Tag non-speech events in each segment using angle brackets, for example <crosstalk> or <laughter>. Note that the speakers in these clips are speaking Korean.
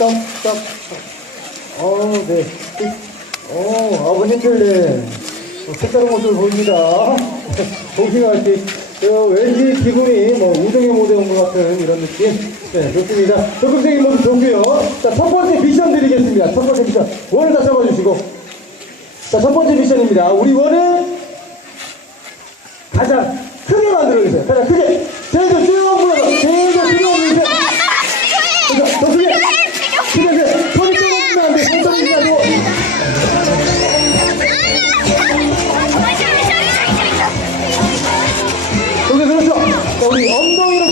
떡떡. 어, 네. 어, 아버님들, 네. 어, 색다른 모습을 보입니다. <laughs> 이렇게, 어, 왠지 기분이 뭐 우정의 무대 온 것 같은 이런 느낌. 네, 좋습니다. 적극적인 모습 좋고요. 자, 첫 번째 미션 드리겠습니다. 첫 번째 미션. 원을 다 잡아주시고. 자, 첫 번째 미션입니다. 우리 원은 가장 크게 만들어 주세요. 가장 크게. 우리 엉덩이로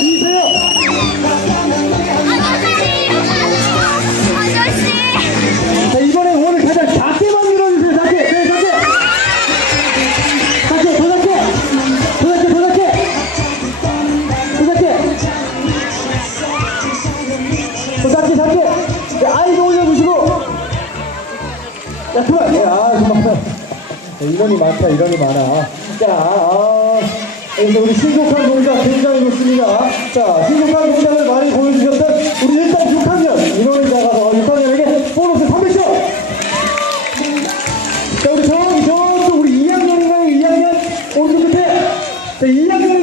가장 작게 만들어주세요. 작게. 네. 네. 야, 그만. 네, 아, 그만. 네, 인원이 많다, 인원이 많아. 자, 아, 그래서 우리 신속한 동작 굉장히 좋습니다. 자, 신속한 동작을 많이 보여주셨던 우리 일단 6학년, 인원이 작아서 6학년에게 보너스 300점! 자, 우리 저기, 저쪽, 우리 2학년인가요? 2학년? 오른쪽 끝에. 자, 2학년